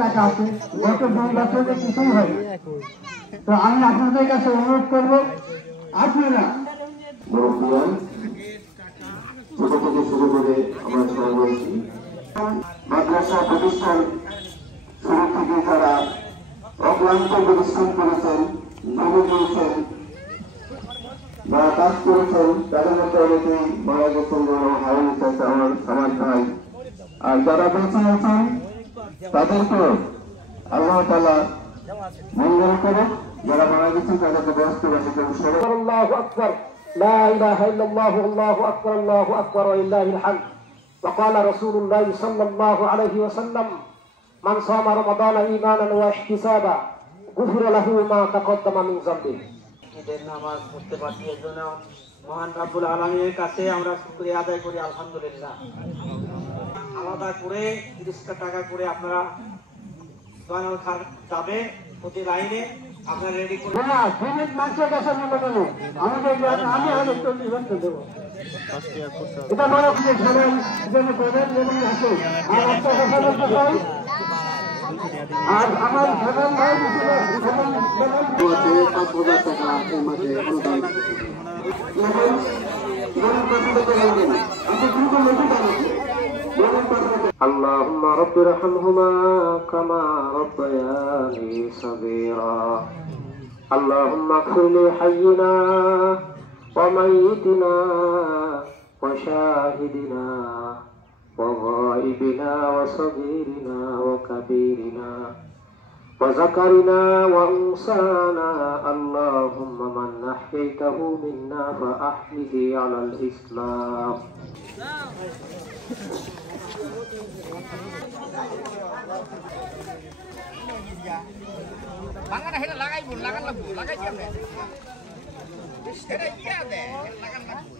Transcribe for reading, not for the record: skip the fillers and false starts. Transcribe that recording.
টাকা আছে, গত 2 বছরে কিছুই হয়নি। তো আমি আপনাদের কাছে অনুরোধ করবো, আপনারা ছোট থেকে শুরু করে আমরা সবাই বলছি মাদ্রাসা প্রতিষ্ঠান শুরু থেকে তারা অক্লান্ত পরিশ্রম করেছেন, জমি দিয়েছেন বা কাজ করেছেন, তাদের মধ্যে অনেকেই মারা গেছেন, যেমন হারুন চাচা, আমার সামাদ ভাই। আর যারা বেঁচে আছেন তাদেরকে আল্লাহ তাআলা মঙ্গল করুন, যারা মারা গেছেন তাদেরকে ব্যস্ত রাখেন। আল্লাহু আকবার, লা ইলাহা ইল্লাল্লাহু, আল্লাহু আকবার, আল্লাহু আকবার, ওয়া লিল্লাহিল হামদ। وقال رسول الله صلى الله عليه وسلم من صام رمضان ايمانا واحتسابا غفر له ما تقدم من ذنبه। ঈদের নামাজ পড়তে পারছি, এর জন্য মহান রব্বুল আলামিনের কাছে আমরা শুকরিয়া আদায় করি, আলহামদুলিল্লাহ। আলাদা করে 30 টাকা করে আপনারা দোয়ানোর খার যাবে প্রতি লাইনে, আপনারা রেডি করে না ফিনিট মাংসের কাছে মনে করুন, আমাদের আমি হলে 40 ঘন্টা দেবো। এটা মনে করি সবাই জন্য করবেন এবং আসুন। আর একটা কথা বলতে চাই, আর আমার সাধারণ ভাই اللهم رب ارحمهما كما ربياني صغيرا اللهم اغفر لحينا وميتنا وشاهدنا وغائبنا وصغيرنا وكبيرنا وذكرنا وأنثانا اللهم من أحييته منا فأحيه على الإسلام Langan hela lagai bun, langan lagu, lagai jam deh. Hela iya deh, langan lagu.